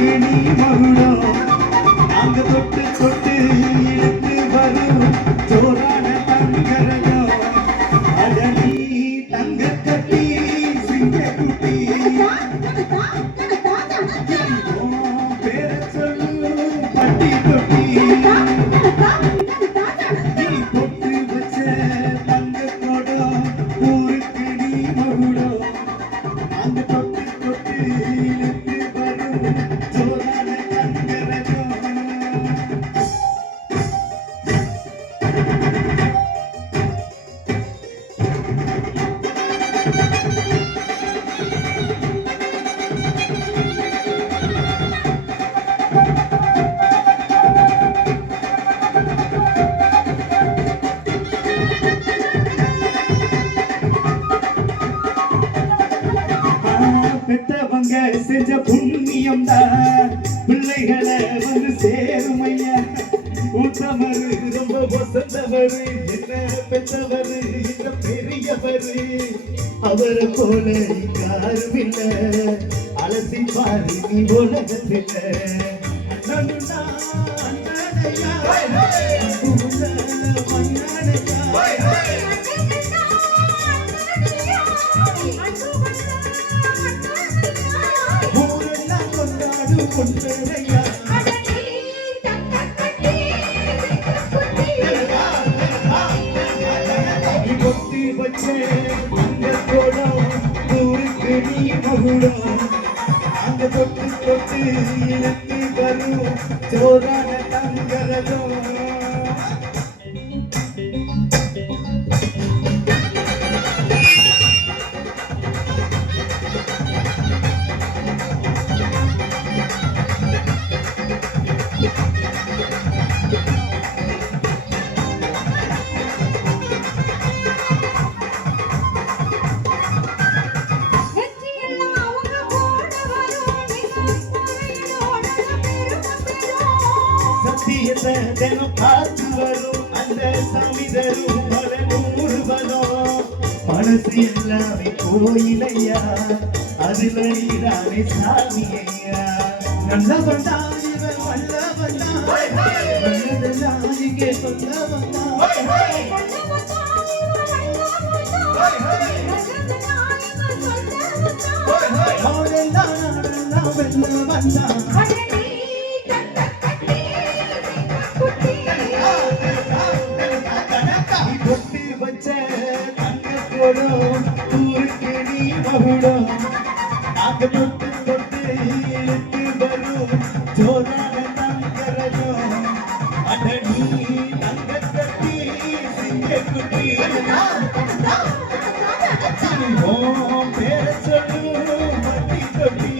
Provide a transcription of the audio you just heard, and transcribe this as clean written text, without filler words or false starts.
ஊருக்கு நீ மகுடம் அங்க தொட்டு தொட்டு இழுத்து வரும் ஜோரான தங்கரகம் அடனி தங்க கட்டி சிங்க குட்டி பேர சொல்லு பட்டி தொட்டி நீ பொட்டு வச்ச தங்க கொடம் ஊருக்கு நீ மகுடம் அங்க தொட்டு தொட்டு இழுத்து வரும் ஜோரான தங்கரகம் பெத்தவங்க செஞ்ச புண்ணியம் தான் பிள்ளைகளை வந்து சேருமையா உத்தமரு ரொம்ப வசந்தவரு என்ன பெற்றவரு இந்த பெரியவரு அவரை போல யாரும் இல்லை அலசி பாரு நீ உலகத்தில் அண்ணனுடா அண்ணனையா கொண்டரையா கொத்தி வச்சே அந்த கோடம் ஊருக்கு நீ மகுடம் அந்த தொட்டு தொட்டு இழுத்து வரும் ஜோரான தங்கரகம் தினம் பார்த்து வரும் அந்த சாமி தரும் பல நூறு வரும் மனசு எல்லாமே கோயிலையா அதுல நீதானே சாமி ஐயா நல்ல வந்தான் இவன் வல்ல வந்தான் நல்லதெல்லாம் இங்கே சொல்ல வந்தான் அவனெல்லாம் நாடெல்லாம் வெல்ல வந்தான் ஊருக்கு நீ மகுடம் அங்க தொட்டு தொட்டு இழுத்து வரும் ஜோரான தங்கரகம் அடனி தங்க கட்டி சிங்க குட்டி பேர சொல்லு பட்டி தொட்டி